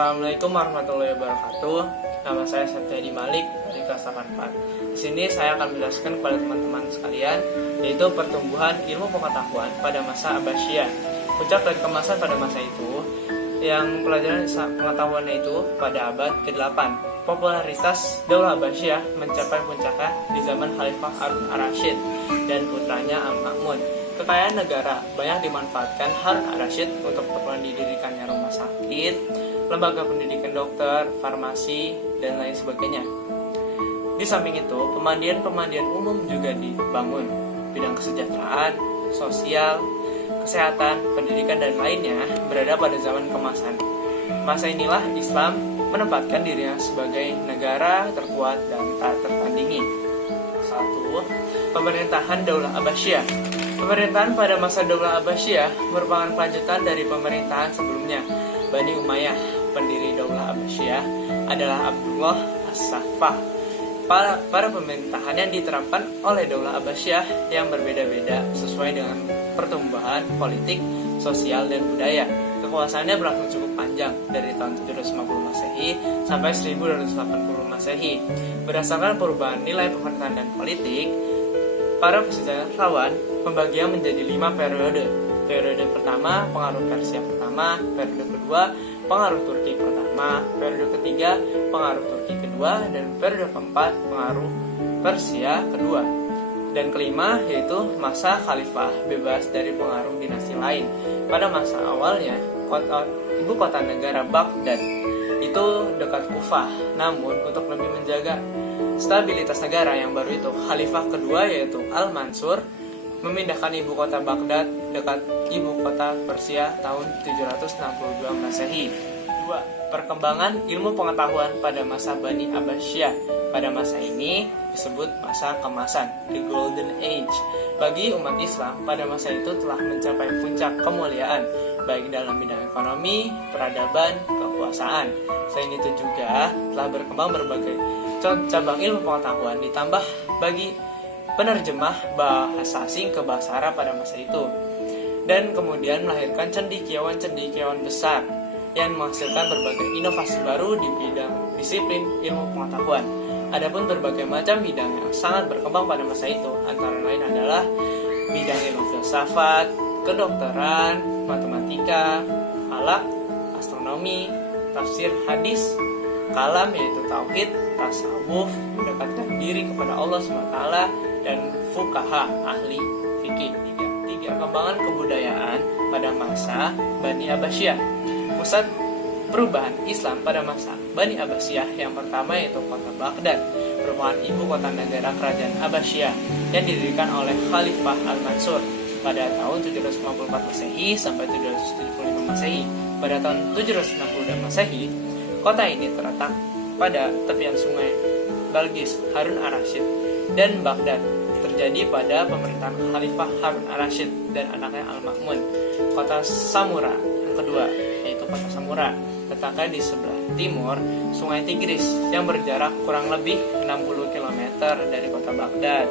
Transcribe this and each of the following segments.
Assalamualaikum warahmatullahi wabarakatuh. Nama saya Septiadi Malik dari kelas 84. Di sini saya akan menjelaskan kepada teman-teman sekalian yaitu pertumbuhan ilmu pengetahuan pada masa Abbasiyah. Puncak dan kemasan pada masa itu yang pelajaran pengetahuannya itu pada abad ke-8. Popularitas Daulah Abbasiyah mencapai puncaknya di zaman Khalifah Harun ar-Rasyid dan putranya Al-Ma'mun. Kekayaan negara banyak dimanfaatkan Harun ar-Rasyid untuk keperluan didirikannya rumah sakit, lembaga pendidikan dokter, farmasi, dan lain sebagainya. Di samping itu, pemandian umum juga dibangun. Bidang kesejahteraan, sosial, kesehatan, pendidikan, dan lainnya berada pada zaman kemasan. Masa inilah Islam menempatkan dirinya sebagai negara terkuat dan tak tertandingi. 1. Pemerintahan Daulah Abbasiyah. Pemerintahan pada masa Daulah Abbasiyah merupakan kelanjutan dari pemerintahan sebelumnya. Bani Umayyah, pendiri Daulah Abbasiyah, adalah Abdullah As-Saffah. Para pemerintahan yang diterapkan oleh Daulah Abbasiyah yang berbeda-beda sesuai dengan pertumbuhan politik, sosial, dan budaya. Kekuasaannya berlangsung cukup panjang dari tahun 750 Masehi sampai 1280 Masehi. Berdasarkan perubahan nilai pemerintahan dan politik, para sejarawan pembagian menjadi 5 periode. Periode pertama, pengaruh Persia pertama. Periode kedua, pengaruh Turki pertama. Periode ketiga, pengaruh Turki kedua. Dan periode keempat, pengaruh Persia kedua. Dan kelima, yaitu masa khalifah bebas dari pengaruh dinasti lain. Pada masa awalnya, ibu kota negara Baghdad itu dekat Kufah. Namun, untuk lebih menjaga stabilitas negara yang baru itu, khalifah kedua yaitu Al-Mansur memindahkan ibu kota Baghdad dekat ibu kota Persia tahun 762 Masehi. 2. Perkembangan ilmu pengetahuan pada masa Bani Abbasiyah. Pada masa ini disebut masa kemasan, the Golden Age. Bagi umat Islam, pada masa itu telah mencapai puncak kemuliaan, baik dalam bidang ekonomi, peradaban, kekuasaan. Selain itu juga telah berkembang berbagai cabang ilmu pengetahuan, ditambah bagi penerjemah bahasa asing ke bahasa Arab pada masa itu, dan kemudian melahirkan cendekiawan-cendekiawan besar yang menghasilkan berbagai inovasi baru di bidang disiplin ilmu pengetahuan. Adapun berbagai macam bidang yang sangat berkembang pada masa itu, antara lain adalah bidang ilmu filsafat, kedokteran, matematika, falak, astronomi, tafsir hadis, kalam yaitu tauhid, tasawuf, mendekatkan diri kepada Allah SWT, dan fuqaha, ahli fikih. 3. Perkembangan kebudayaan pada masa Bani Abbasiyah. Pusat perubahan Islam pada masa Bani Abbasiyah yang pertama yaitu kota Baghdad, merupakan ibu kota negara kerajaan Abbasiyah yang didirikan oleh Khalifah Al-Mansur pada tahun 754 Masehi sampai 775 Masehi. Pada tahun 762 Masehi, kota ini terletak pada tepian sungai Balqis, Harun ar-Rasyid, dan Baghdad terjadi pada pemerintahan Khalifah Harun ar-Rasyid dan anaknya Al-Ma'mun. Kota Samura yang kedua yaitu kota Samura letaknya di sebelah timur sungai Tigris yang berjarak kurang lebih 60 km dari kota Baghdad.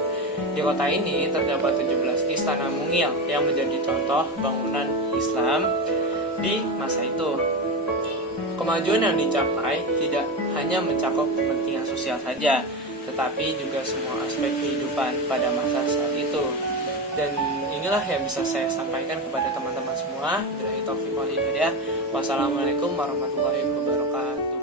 Di kota ini terdapat 17 istana mungil yang menjadi contoh bangunan Islam di masa itu. Kemajuan yang dicapai tidak hanya mencakup kepentingan sosial saja, tetapi juga semua aspek kehidupan pada masa saat itu. Dan inilah yang bisa saya sampaikan kepada teman-teman semua. Billahi taufiq wal hidayah. Wassalamualaikum warahmatullahi wabarakatuh.